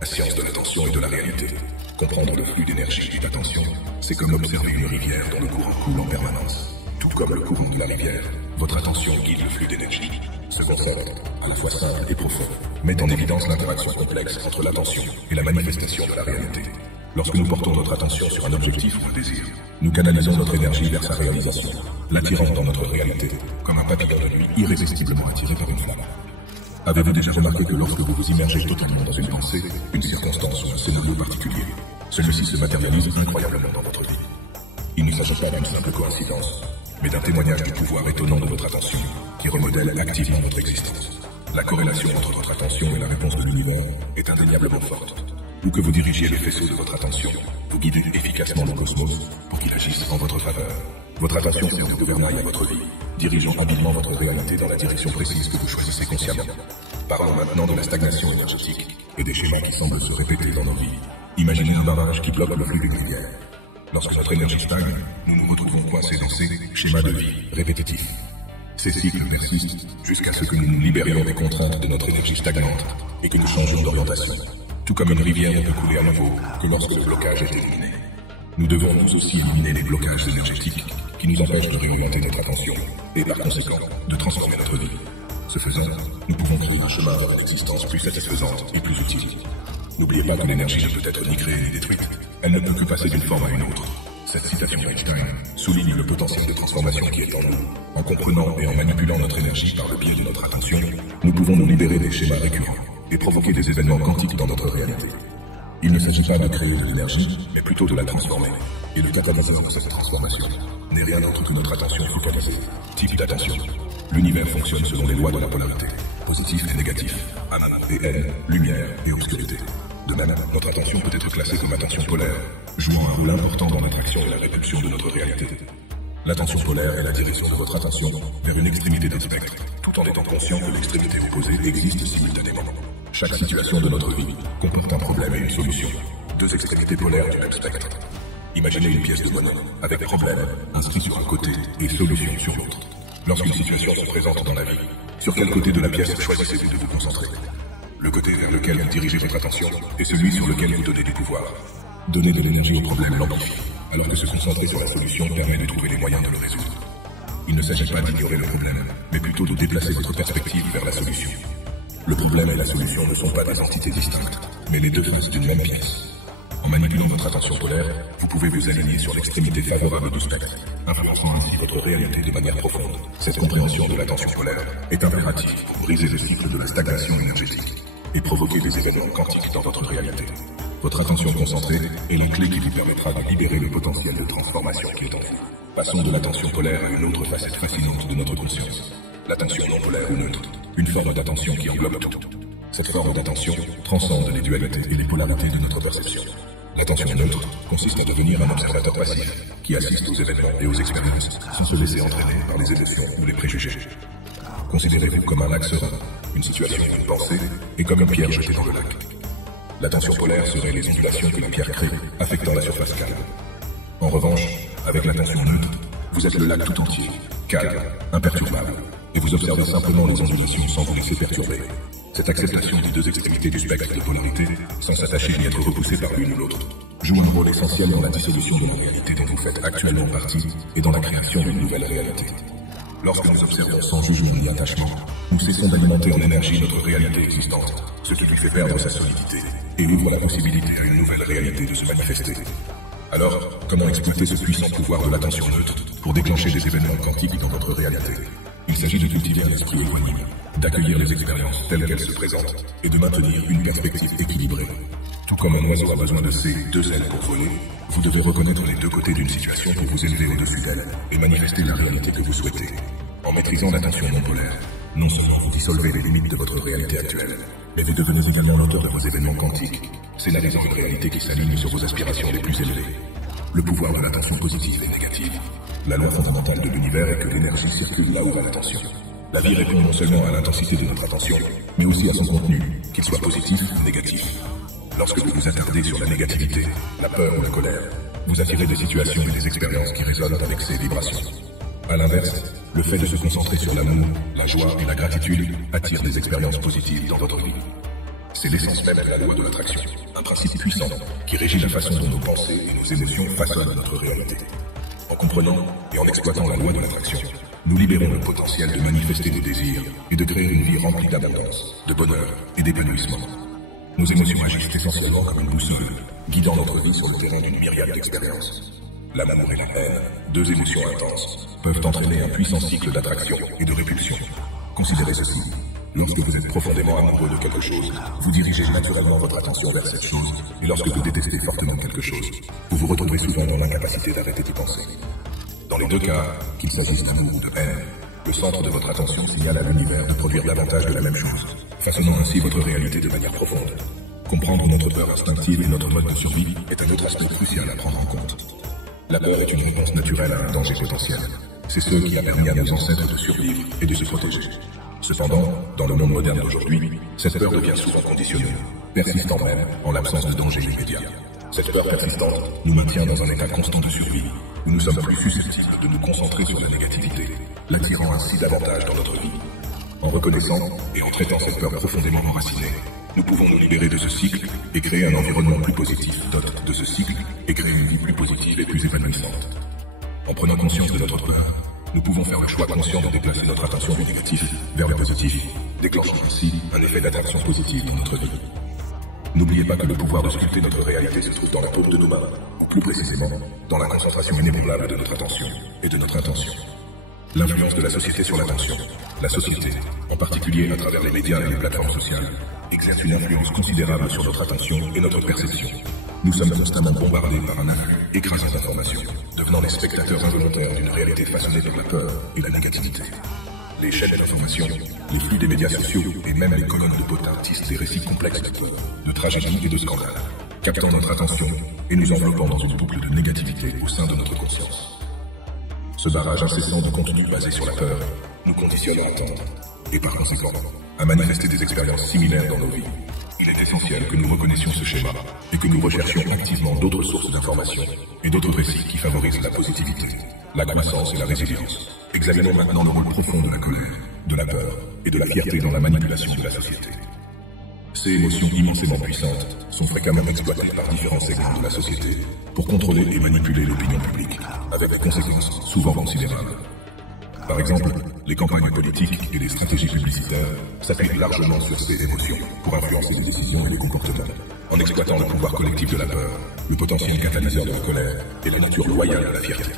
La science de l'attention et de la réalité. Comprendre le flux d'énergie et d'attention, c'est comme observer une rivière dont le courant coule en permanence. Tout comme le courant de la rivière, votre attention guide le flux d'énergie. Ce concept, à la fois simple et profond, met en évidence l'interaction complexe entre l'attention et la manifestation de la réalité. Lorsque nous portons notre attention sur un objectif ou un désir, nous canalisons notre énergie vers sa réalisation, l'attirant dans notre réalité, comme un papillon de nuit irrésistiblement attiré par une flamme. Avez-vous déjà remarqué que lorsque vous vous immergez totalement dans une pensée, une circonstance ou un scénario particulier, celui-ci se matérialise incroyablement dans votre vie? Il ne s'agit pas d'une simple coïncidence, mais d'un témoignage du pouvoir étonnant de votre attention, qui remodèle activement votre existence. La corrélation entre votre attention et la réponse de l'univers est indéniablement forte. Où que vous dirigiez le faisceau de votre attention, vous guidez efficacement le cosmos pour qu'il agisse en votre faveur. Votre attention sert de gouvernail à votre vie, dirigeant habilement votre réalité dans la direction précise que vous choisissez consciemment. Parlons maintenant de la stagnation énergétique et des schémas qui semblent se répéter dans nos vies. Imaginez un barrage qui bloque le flux d'une rivière. Lorsque notre énergie stagne, nous nous retrouvons coincés dans ces schémas de vie répétitifs. Ces cycles persistent jusqu'à ce que nous nous libérions des contraintes de notre énergie stagnante et que nous changions d'orientation. Tout comme une rivière ne peut couler à nouveau que lorsque le blocage est éliminé. Nous devons nous aussi éliminer les blocages énergétiques qui nous empêchent de réorienter notre attention et par conséquent de transformer notre vie. Ce faisant, nous pouvons créer un chemin vers une existence plus satisfaisante et plus utile. N'oubliez pas que l'énergie ne peut être ni créée ni détruite, elle ne peut que passer d'une forme à une autre. Cette citation d'Einstein souligne le potentiel de transformation qui est en nous. En comprenant et en manipulant notre énergie par le biais de notre attention, nous pouvons nous libérer des schémas récurrents et provoquer des événements quantiques dans notre réalité. Il ne s'agit pas de créer de l'énergie, mais plutôt de la transformer. Et le catalyseur de cette transformation n'est rien d'autre que notre attention focalisée. Type d'attention. L'univers fonctionne selon les lois de la polarité. Positif et négatif, âme et haine, lumière et obscurité. De même, notre attention peut être classée comme attention polaire, jouant un rôle important dans l'attraction et la répulsion de notre réalité. L'attention polaire est la direction de votre attention vers une extrémité d'un spectre, tout en étant conscient que l'extrémité opposée existe simultanément. Chaque situation de notre vie comporte un problème et une solution, deux extrémités polaires du même spectre. Imaginez une pièce de monnaie, avec problème inscrit sur un côté et solution sur l'autre. Lorsqu'une situation se présente dans la vie, sur quel côté de la pièce choisissez-vous de vous concentrer? Le côté vers lequel vous dirigez votre attention est celui sur lequel vous donnez du pouvoir. Donner de l'énergie au problème l'amplifie, alors que se concentrer sur la solution permet de trouver les moyens de le résoudre. Il ne s'agit pas d'ignorer le problème, mais plutôt de déplacer votre perspective vers la solution. Le problème et la solution ne sont pas des entités distinctes, mais les deux faces d'une même pièce. En manipulant votre attention polaire, vous pouvez vous aligner sur l'extrémité favorable du spectre, influençant ainsi votre réalité de manière profonde. Cette compréhension de l'attention polaire est impérative pour briser le cycle de la stagnation énergétique et provoquer des événements quantiques dans votre réalité. Votre attention concentrée est la clé qui vous permettra de libérer le potentiel de transformation qui est en vous. Passons de l'attention polaire à une autre facette fascinante de notre conscience. L'attention non polaire ou neutre, une forme d'attention qui englobe tout. Cette forme d'attention transcende les dualités et les polarités de notre perception. L'attention neutre consiste à devenir un observateur passif qui assiste aux événements et aux expériences sans se laisser entraîner par les émotions ou les préjugés. Considérez-vous comme un lac serein, une situation, une pensée, et comme une pierre jetée dans le lac. L'attention polaire serait les ondulations que la pierre crée, affectant la surface calme. En revanche, avec l'attention neutre, vous êtes le lac tout entier, calme, imperturbable, et vous observez simplement les ondulations sans vous laisser perturber. Cette acceptation des deux extrémités du spectre de polarité, sans s'attacher ni être repoussé par l'une ou l'autre, joue un rôle essentiel dans la dissolution de la réalité dont vous faites actuellement partie et dans la création d'une nouvelle réalité. Lorsque nous observons sans jugement ni attachement, nous cessons d'alimenter en énergie notre réalité existante, ce qui lui fait perdre sa solidité et ouvre la possibilité à une nouvelle réalité de se manifester. Alors, comment exploiter ce puissant pouvoir de l'attention neutre pour déclencher des événements quantiques dans votre réalité? Il s'agit de cultiver un esprit équanime, d'accueillir les expériences telles qu'elles se présentent et de maintenir une perspective équilibrée. Tout comme un oiseau a besoin de ses deux ailes pour voler, vous devez reconnaître les deux côtés d'une situation pour vous élever au-dessus d'elle et manifester la réalité que vous souhaitez. En maîtrisant l'attention non polaire, non seulement vous dissolvez les limites de votre réalité actuelle, mais vous devenez également l'auteur de vos événements quantiques, scénarisant une réalité qui s'aligne sur vos aspirations les plus élevées. Le pouvoir de l'attention positive et négative. La loi fondamentale de l'univers est que l'énergie circule là où va l'attention. La vie répond non seulement à l'intensité de notre attention, mais aussi à son contenu, qu'il soit positif ou négatif. Lorsque vous vous attardez sur la négativité, la peur ou la colère, vous attirez des situations et des expériences qui résonnent avec ces vibrations. À l'inverse, le fait de se concentrer sur l'amour, la joie et la gratitude attire des expériences positives dans votre vie. C'est l'essence même de la loi de l'attraction, un principe puissant qui régit la façon dont nos pensées et nos émotions façonnent notre réalité. En comprenant et en exploitant la loi de l'attraction, nous libérons le potentiel de manifester nos désirs et de créer une vie remplie d'abondance, de bonheur et d'épanouissement. Nos émotions agissent essentiellement comme une boussole, guidant notre vie sur le terrain d'une myriade d'expériences. L'amour et la haine, deux émotions intenses, peuvent entraîner un puissant cycle d'attraction et de répulsion. Considérez ceci. Lorsque vous êtes profondément amoureux de quelque chose, vous dirigez naturellement votre attention vers cette chose, et lorsque vous détestez fortement quelque chose, vous vous retrouvez souvent dans l'incapacité d'arrêter d'y penser. Dans les deux cas, qu'il s'agisse d'amour ou de haine, le centre de votre attention signale à l'univers de produire davantage de la même chose, façonnant ainsi votre réalité de manière profonde. Comprendre notre peur instinctive et notre mode de survie est un autre aspect crucial à prendre en compte. La peur est une réponse naturelle à un danger potentiel. C'est ce qui a permis à nos ancêtres de survivre et de se protéger. Cependant, dans le monde moderne d'aujourd'hui, cette peur devient souvent conditionnée, persistant même en l'absence de danger immédiat. Cette peur persistante nous maintient dans un état constant de survie, où nous sommes plus susceptibles de nous concentrer sur la négativité, l'attirant ainsi davantage dans notre vie. En reconnaissant et en traitant cette peur profondément enracinée, nous pouvons nous libérer de ce cycle et créer un environnement plus positif, doté de ce cycle et créer une vie plus positive et plus épanouissante. En prenant conscience de notre peur, nous pouvons faire le choix conscient de déplacer notre attention du négatif vers le positif, déclenchant ainsi un effet d'attraction positive dans notre vie. N'oubliez pas que le pouvoir de sculpter notre réalité se trouve dans la paume de nos mains, ou plus précisément, dans la concentration inébranlable de notre attention et de notre intention. L'influence de la société sur l'attention. La société, en particulier à travers les médias et les plateformes sociales, exerce une influence considérable sur notre attention et notre perception. Nous sommes constamment bombardés par un afflux écrasant d'informations, devenant les spectateurs involontaires d'une réalité façonnée par la peur et la négativité. Les chaînes d'information, les flux des médias sociaux et même les colonnes de potards tissent des récits complexes de peur, de tragédies et de scandales, captant notre attention et nous enveloppant dans une boucle de négativité au sein de notre conscience. Ce barrage incessant de contenu basé sur la peur nous conditionne à attendre, et par conséquent, à manifester des expériences similaires dans nos vies. Il est essentiel que nous reconnaissions ce schéma et que nous recherchions activement d'autres sources d'informations et d'autres récits qui favorisent la positivité, la croissance et la résilience. Examinons maintenant le rôle profond de la colère, de la peur et de la fierté dans la manipulation de la société. Ces émotions immensément puissantes sont fréquemment exploitées par différents segments de la société pour contrôler et manipuler l'opinion publique, avec des conséquences souvent considérables. Par exemple, les campagnes politiques et les stratégies publicitaires s'appuient largement sur ces émotions pour influencer les décisions et les comportements, en exploitant le pouvoir collectif de la peur, le potentiel catalyseur de la colère et la nature loyale de la fierté.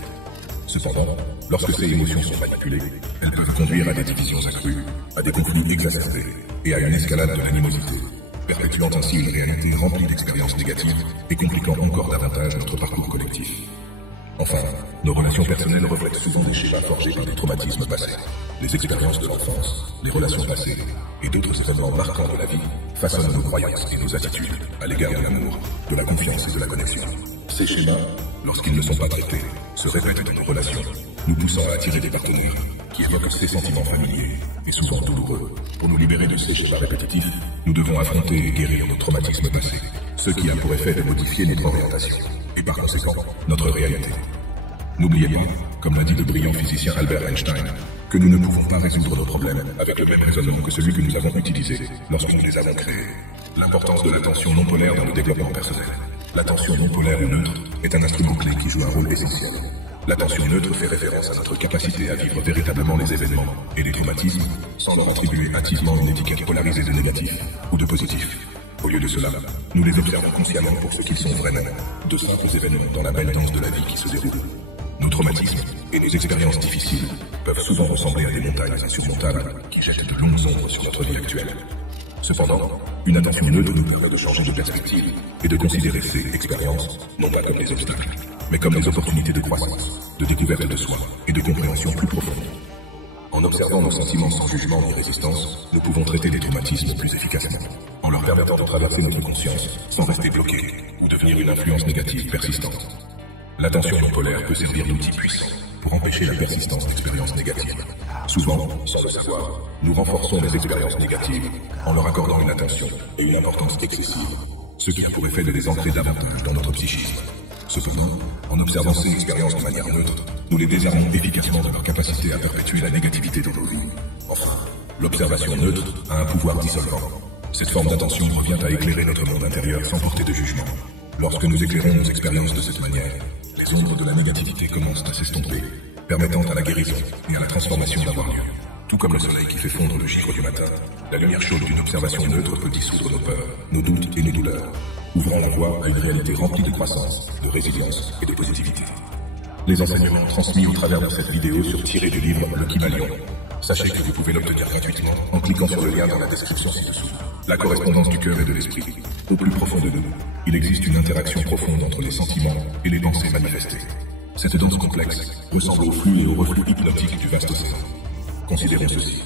Cependant, lorsque ces émotions sont manipulées, elles peuvent conduire à des divisions accrues, à des conflits exacerbés et à une escalade de l'animosité, perpétuant ainsi une réalité remplie d'expériences négatives et compliquant encore davantage notre parcours collectif. Enfin, nos relations personnelles reflètent souvent des schémas forgés par des traumatismes passés. Les expériences de l'enfance, les relations passées et d'autres événements marquants de la vie façonnent nos croyances et nos attitudes à l'égard de l'amour, de la confiance et de la connexion. Ces schémas, lorsqu'ils ne sont pas traités, se répètent dans nos relations, nous poussant à attirer des partenaires qui évoquent ces sentiments familiers et souvent douloureux. Pour nous libérer de ces schémas répétitifs, nous devons affronter et guérir nos traumatismes passés, ce qui a pour effet de modifier notre orientation et par conséquent notre réalité. N'oubliez pas, comme l'a dit le brillant physicien Albert Einstein, que nous ne pouvons pas résoudre nos problèmes avec le même raisonnement que celui que nous avons utilisé lorsque nous les avons créés. L'importance de l'attention non polaire dans le développement personnel. L'attention non polaire ou neutre est un instrument clé qui joue un rôle essentiel. L'attention neutre fait référence à notre capacité à vivre véritablement les événements et les traumatismes sans leur attribuer hâtivement une étiquette polarisée de négatif ou de positif. Au lieu de cela, nous les observons consciemment pour ce qu'ils sont vraiment, de simples événements dans la belle danse de la vie qui se déroule. Nos traumatismes et nos expériences difficiles peuvent souvent ressembler à des montagnes insurmontables qui jettent de longues ombres sur notre vie actuelle. Cependant, une attention neutre nous permet de changer de perspective et de considérer ces expériences non pas comme des obstacles, mais comme des opportunités de croissance, de découverte de soi et de compréhension plus profonde. En observant nos sentiments sans jugement ni résistance, nous pouvons traiter des traumatismes plus efficacement, en leur permettant de traverser notre conscience sans rester bloqués ou devenir une influence négative persistante. L'attention non polaire peut servir d'outil puissant pour empêcher la persistance d'expériences négatives. Souvent, sans le savoir, nous renforçons les expériences négatives en leur accordant une attention et une importance excessive, ce qui a pour effet de les ancrer davantage dans notre psychisme. Cependant, en observant ces expériences de manière neutre, nous les désarmons efficacement de leur capacité à perpétuer la négativité dans nos vies. Enfin, l'observation neutre a un pouvoir dissolvant. Cette forme d'attention revient à éclairer notre monde intérieur sans porter de jugement. Lorsque nous éclairons nos expériences de cette manière, les ombres de la négativité commencent à s'estomper, permettant à la guérison et à la transformation d'avoir lieu. Tout comme le soleil qui fait fondre le givre du matin, la lumière chaude d'une observation neutre peut dissoudre nos peurs, nos doutes et nos douleurs, ouvrant la voie à une réalité remplie de croissance, de résilience et de positivité. Les enseignements transmis au travers de cette vidéo sur tiré du livre Le Kybalion. Sachez que vous pouvez l'obtenir gratuitement en cliquant sur le lien dans la description ci-dessous. La correspondance du cœur et de l'esprit. Au plus profond de nous, il existe une interaction profonde entre les sentiments et les pensées manifestées. Cette danse complexe ressemble au flux et au reflux hypnotique du vaste océan. Considérons ceci.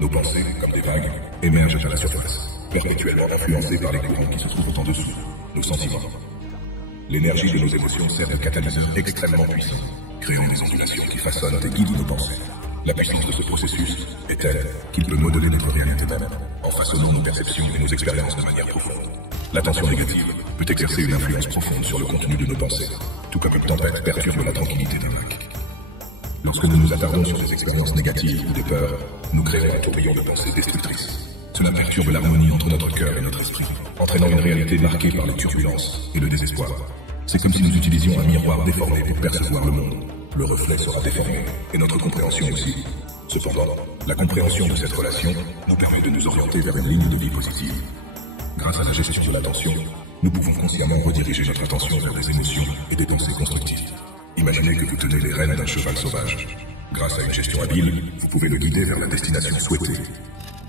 Nos pensées, comme des vagues, émergent à la surface, perpétuellement influencées par les courants qui se trouvent en dessous, nos sentiments. L'énergie de nos émotions sert de catalyseur extrêmement puissant, créant des ondulations qui façonnent et guident nos pensées. La puissance de ce processus est telle qu'il peut modeler notre réalité même, en façonnant nos perceptions et nos expériences de manière profonde. L'attention négative peut exercer une influence profonde sur le contenu de nos pensées, tout comme une tempête perturbe la tranquillité d'un lac. Lorsque nous nous attardons sur des expériences négatives ou de peur, nous créons un tourbillon de pensées destructrices. Cela perturbe l'harmonie entre notre cœur et notre esprit, entraînant une réalité marquée par les turbulences et le désespoir. C'est comme si nous utilisions un miroir déformé pour percevoir le monde. Le reflet sera déformé, et notre compréhension aussi. Cependant, la compréhension de cette relation nous permet de nous orienter vers une ligne de vie positive. Grâce à la gestion de l'attention, nous pouvons consciemment rediriger notre attention vers des émotions et des pensées constructives. Imaginez que vous tenez les rênes d'un cheval sauvage. Grâce à une gestion habile, vous pouvez le guider vers la destination souhaitée.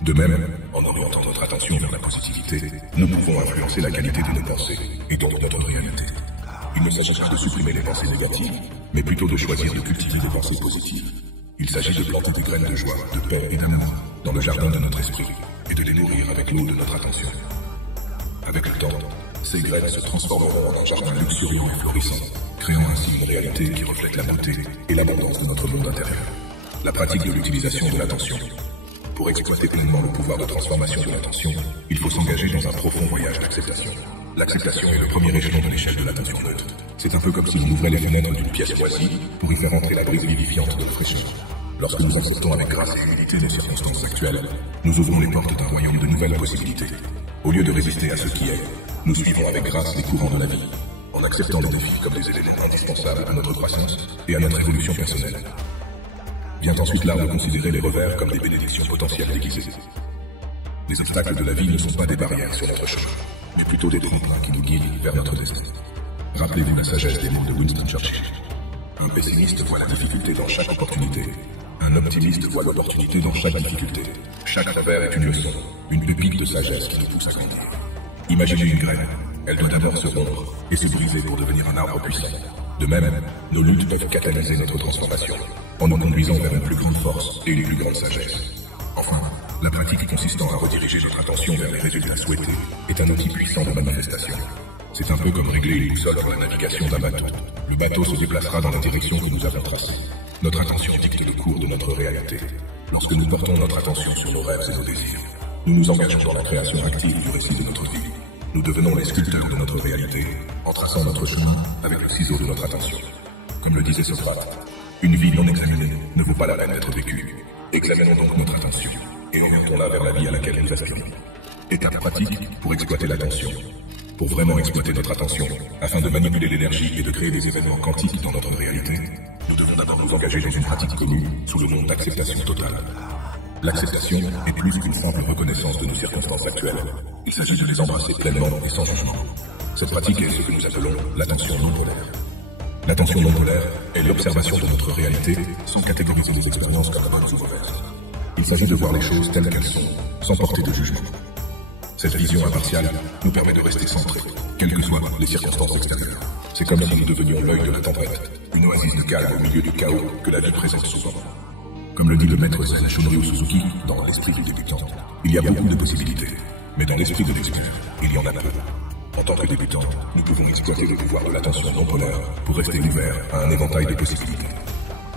De même, en orientant notre attention vers la positivité, nous pouvons influencer la qualité de nos pensées et donc notre réalité. Il ne s'agit pas de supprimer les pensées négatives, mais plutôt de choisir de cultiver des pensées positives. Il s'agit de planter des graines de joie, de paix et d'amour dans le jardin de notre esprit et de les nourrir avec l'eau de notre attention. Avec le temps, ces graines se transformeront en un jardin luxuriant et florissant, créant ainsi une réalité qui reflète la beauté et l'abondance de notre monde intérieur. La pratique de l'utilisation de l'attention. Pour exploiter pleinement le pouvoir de transformation de l'attention, il faut s'engager dans un profond voyage d'acceptation. L'acceptation est le premier échelon de l'échelle de l'attention neutre. C'est un peu comme si on ouvrait les fenêtres d'une pièce moisie pour y faire entrer la brise vivifiante de la fraîcheur. Lorsque nous acceptons avec grâce et humilité nos circonstances actuelles, nous ouvrons les portes d'un royaume de nouvelles possibilités. Au lieu de résister à ce qui est, nous suivons avec grâce les courants de la vie, en acceptant les défis comme des éléments indispensables à notre croissance et à notre évolution personnelle. Vient ensuite l'art de considérer les revers comme des bénédictions potentielles déguisées. Les obstacles de la vie ne sont pas des barrières sur notre chemin, mais plutôt des tremplins qui nous guident vers notre destin. Rappelez-vous la sagesse des mots de Winston Churchill. Un pessimiste voit la difficulté dans chaque opportunité. Un optimiste voit l'opportunité dans chaque difficulté. Chaque revers est une leçon, une pépite de sagesse qui nous pousse à grandir. Imaginez une graine. Elle doit d'abord se rompre et se briser pour devenir un arbre puissant. De même, nos luttes peuvent catalyser notre transformation, en nous conduisant vers une plus grande force et une plus grande sagesse. Enfin, la pratique consistant à rediriger notre attention vers les résultats souhaités est un outil puissant de manifestation. C'est un peu comme régler une boussole pour la navigation d'un bateau. Le bateau se déplacera dans la direction que nous avons tracée. Notre attention dicte le cours de notre réalité. Lorsque nous portons notre attention sur nos rêves et nos désirs, nous nous engageons dans la création active du récit de notre vie. Nous devenons les sculpteurs de notre réalité, en traçant notre chemin avec le ciseau de notre attention. Comme le disait Socrate, une vie non examinée ne vaut pas la peine d'être vécue. Examinons donc notre attention et orientons-la vers la vie à laquelle nous aspirons. Étape pratique pour exploiter l'attention. Pour vraiment exploiter notre attention, afin de manipuler l'énergie et de créer des événements quantiques dans notre réalité, nous devons d'abord nous engager dans une pratique commune sous le nom d'acceptation totale. L'acceptation est plus qu'une simple reconnaissance de nos circonstances actuelles. Il s'agit de les embrasser pleinement et sans jugement. Cette pratique est ce que nous appelons l'attention non polaire. L'attention non polaire est l'observation de notre réalité sans catégoriser les expériences comme bonnes ou mauvaises. Il s'agit de voir les choses telles qu'elles sont, sans porter de jugement. Cette vision impartiale nous permet de rester centrés, quelles que soient les circonstances extérieures. C'est comme si nous devenions l'œil de la tempête, une oasis de calme au milieu du chaos que la vie présente souvent. Comme le dit le maître Zen Shunryu Suzuki dans L'esprit du débutant, il y a beaucoup de possibilités, mais dans l'esprit de l'expert, il y en a peu. En tant que débutant, nous pouvons exploiter le pouvoir de l'attention non polaire pour rester ouverts à un éventail de possibilités.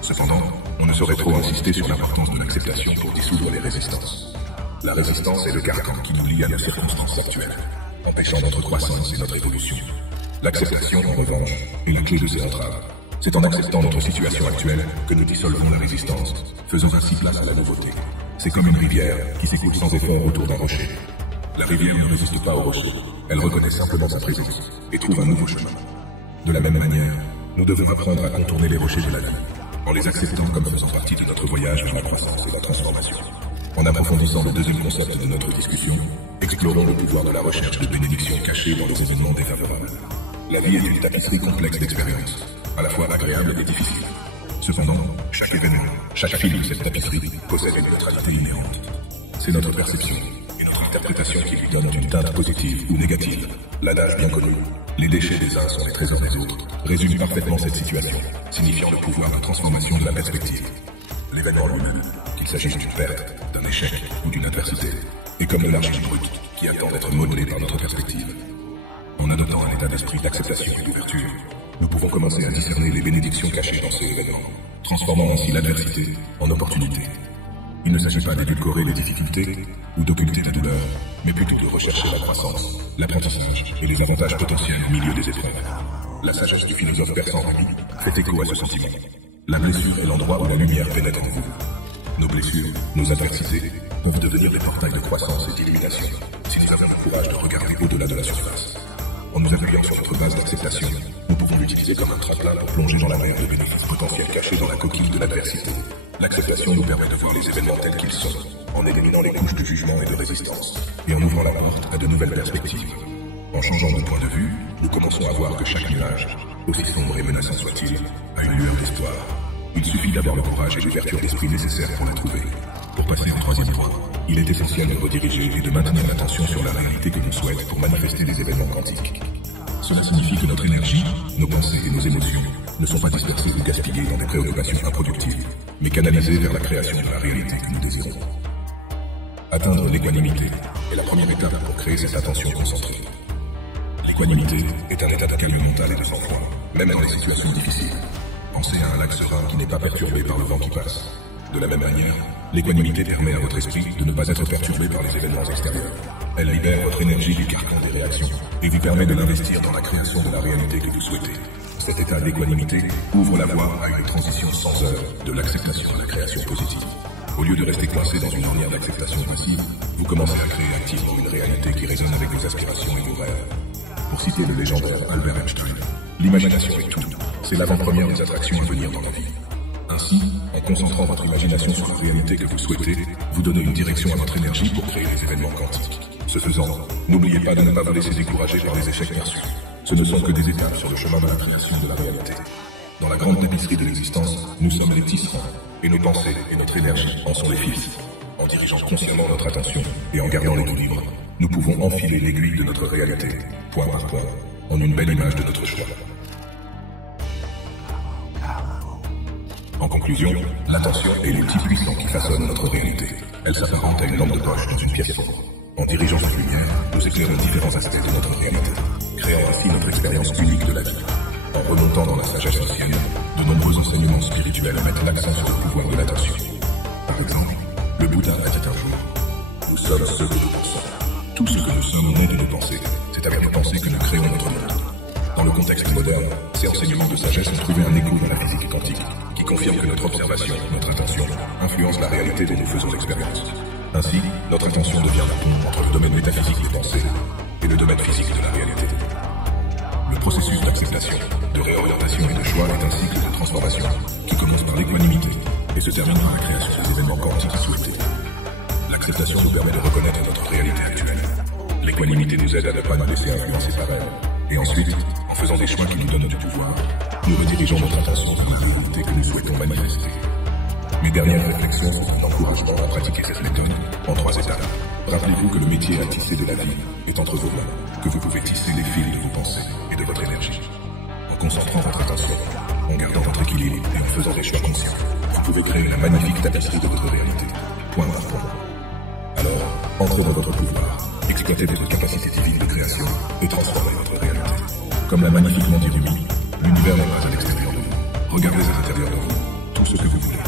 Cependant, on ne saurait trop insister sur l'importance de l'acceptation pour dissoudre les résistances. La résistance est le carcan qui nous lie à nos circonstances actuelles, empêchant notre croissance et notre évolution. L'acceptation, en revanche, est la clé de ces entraves. C'est en acceptant notre situation actuelle que nous dissolvons la résistance, faisant ainsi place à la nouveauté. C'est comme une rivière qui s'écoule sans effort autour d'un rocher. La rivière ne résiste pas au rocher, elle reconnaît simplement sa présence et trouve un nouveau chemin. De la même manière, nous devons apprendre à contourner les rochers de la vie, en les acceptant comme faisant partie de notre voyage vers la croissance et la transformation. En approfondissant le deuxième concept de notre discussion, explorons le pouvoir de la recherche de bénédictions cachées dans les événements défavorables. La vie est une tapisserie complexe d'expériences, à la fois agréable et difficile. Cependant, chaque événement, chaque fil de cette tapisserie possède une neutralité inhérente. C'est notre perception et notre interprétation qui lui donnent une teinte positive ou négative. L'adage bien connu, les déchets des uns sont les trésors des autres, résume parfaitement cette situation, signifiant le pouvoir de transformation de la perspective. L'événement lui-même, qu'il s'agisse d'une perte, d'un échec ou d'une adversité, est comme de l'argile brute qui attend d'être modelée par notre perspective. En adoptant un état d'esprit d'acceptation et d'ouverture, nous pouvons commencer à discerner les bénédictions cachées dans ces événements, transformant ainsi l'adversité en opportunité. Il ne s'agit pas d'édulcorer les difficultés ou d'occulter la douleur, mais plutôt de rechercher la croissance, l'apprentissage et les avantages potentiels au milieu des épreuves. La sagesse du philosophe persan Rumi fait écho à ce sentiment. La blessure est l'endroit où la lumière pénètre en vous. Nos blessures, nos adversités, peuvent devenir des portails de croissance et d'illumination, si nous avons le courage de regarder au-delà de la surface. En nous appuyant sur notre base d'acceptation, nous pouvons l'utiliser comme un tremplin pour plonger dans la mer de bénéfices potentiels cachés dans la coquille de l'adversité. L'acceptation nous permet de voir les événements tels qu'ils sont, en éliminant les couches de jugement et de résistance, et en ouvrant la porte à de nouvelles perspectives. En changeant de point de vue, nous commençons à voir que chaque nuage, aussi sombre et menaçant soit-il, a une lueur d'espoir. Il suffit d'avoir le courage et l'ouverture d'esprit nécessaires pour la trouver. Pour passer au troisième point, il est essentiel de rediriger et de maintenir l'attention sur la réalité que l'on souhaite pour manifester des événements quantiques. Cela signifie que notre énergie, nos pensées et nos émotions ne sont pas dispersées ou gaspillées dans des préoccupations improductives, mais canalisées vers la création de la réalité que nous désirons. Atteindre l'équanimité est la première étape pour créer cette attention concentrée. L'équanimité est un état de calme mental et de sang-froid, même dans les situations difficiles. Pensez à un lac serein qui n'est pas perturbé par le vent qui passe. De la même manière, l'équanimité permet à votre esprit de ne pas être perturbé par les événements extérieurs. Elle libère votre énergie du carcan des réactions et vous permet de l'investir dans la création de la réalité que vous souhaitez. Cet état d'équanimité ouvre la voie à une transition sans heurts de l'acceptation à la création positive. Au lieu de rester coincé dans une ornière d'acceptation passive, vous commencez à créer activement une réalité qui résonne avec vos aspirations et vos rêves. Pour citer le légendaire Albert Einstein, l'imagination est tout. C'est l'avant-première des attractions à venir dans la vie. Ainsi, en concentrant votre imagination sur la réalité que vous souhaitez, vous donnez une direction à votre énergie pour créer des événements quantiques. Ce faisant, n'oubliez pas de ne pas vous laisser décourager par les échecs perçus. Ce ne sont que des étapes sur le chemin de la création de la réalité. Dans la grande tapisserie de l'existence, nous sommes les tisserands, et nos pensées et notre énergie en sont les fils. En dirigeant consciemment notre attention et en gardant l'équilibre, nous pouvons enfiler l'aiguille de notre réalité, point par point, en une belle image de notre choix. En conclusion, l'attention est l'outil puissant qui façonne notre réalité. Elle s'apparente à une lampe de poche dans une pièce sombre. En dirigeant cette lumière, nous éclairons différents aspects de notre réalité, créant ainsi notre expérience unique de la vie. En remontant dans la sagesse ancienne, de nombreux enseignements spirituels mettent l'accent sur le pouvoir de l'attention. Par exemple, le Bouddha a dit un jour: nous sommes ceux que nous pensons. Tout ce que nous sommes naît de nos pensées. C'est avec nos pensées que nous créons notre monde. Dans le contexte moderne, ces enseignements de sagesse ont trouvé un écho dans la physique quantique, qui confirme que notre observation, notre attention, influence la réalité dont nous faisons l'expérience. Ainsi, notre attention devient la pont entre le domaine métaphysique des pensées et le domaine physique de la réalité. Le processus d'acceptation, de réorientation et de choix est un cycle de transformation qui commence par l'équanimité et se termine par la création des événements quantiques souhaités. L'acceptation nous permet de reconnaître notre réalité actuelle. L'équanimité nous aide à ne pas nous laisser influencer par elle. Et ensuite, en faisant des choix qui nous donnent du pouvoir, nous redirigeons notre attention vers les volontés que nous souhaitons manifester. Mes dernières réflexions sont un encouragement à pratiquer cette méthode en 3 étapes. Rappelez-vous que le métier à tisser de la vie est entre vos mains, que vous pouvez tisser les fils de vos pensées et de votre énergie. En concentrant votre attention, en gardant votre équilibre et en faisant des choix conscients, vous pouvez créer la magnifique tapisserie de votre réalité, point par point. Alors, entrez dans votre pouvoir, exploitez votre capacité divine de création et transformez votre réalité. Comme l'a magnifiquement dit Rumi, l'univers n'est pas à l'extérieur de vous. Regardez à l'intérieur de vous tout ce que vous voulez.